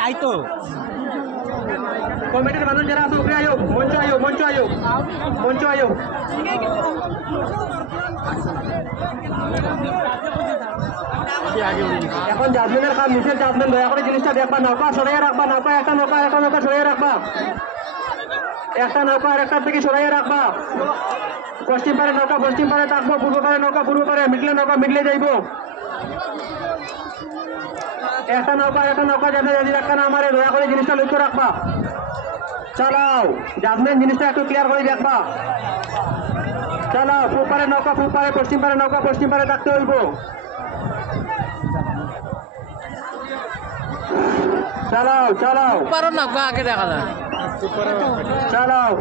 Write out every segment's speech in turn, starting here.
নাই তো কমিটির মানুষ যারা আছে উপরে আয়ো, মঞ্চ আয়ো, মঞ্চ আয়ো, মঞ্চ আয়ো। এখন জাজমেন্টের কাজ নিচের জাজমেন্ট দয়া করে জিনিসটা দেখবা, নৌকা সরাইয়া রাখবা, নৌকা একটা নৌকা সরাইয়া রাখবা, একটা নৌকা আর একটা থেকে সরাইয়া রাখবা। পশ্চিম পারে নৌকা পশ্চিম পারে থাকবো, পূর্ব পারে নৌকা পূর্ব পারে, মিডলে নৌকা মিডলে যাইব। একটা নৌকা যাতে যদি একটা না মারে দয়া করে জিনিসটা লক্ষ্য রাখবা। চালাও, জাজমেন্ট জিনিসটা একটু ক্লিয়ার করে দেখবা। চালাও, পূর্ব পারে নৌকা পূর্ব পারে, পশ্চিম পারে নৌকা পশ্চিম পারে থাকতে হইব। চালাও চালাও, পারো নৌকা আগে দেখা যায়, চালাও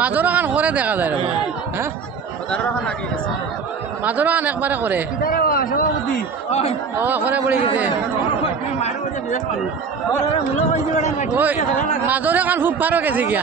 মাজর খান করে দেখা যায়। হ্যাঁ মাজর খান একবারে করে করে পড়ে গেছে। ওই মাজরে খান খুব পারো গেছে গিয়া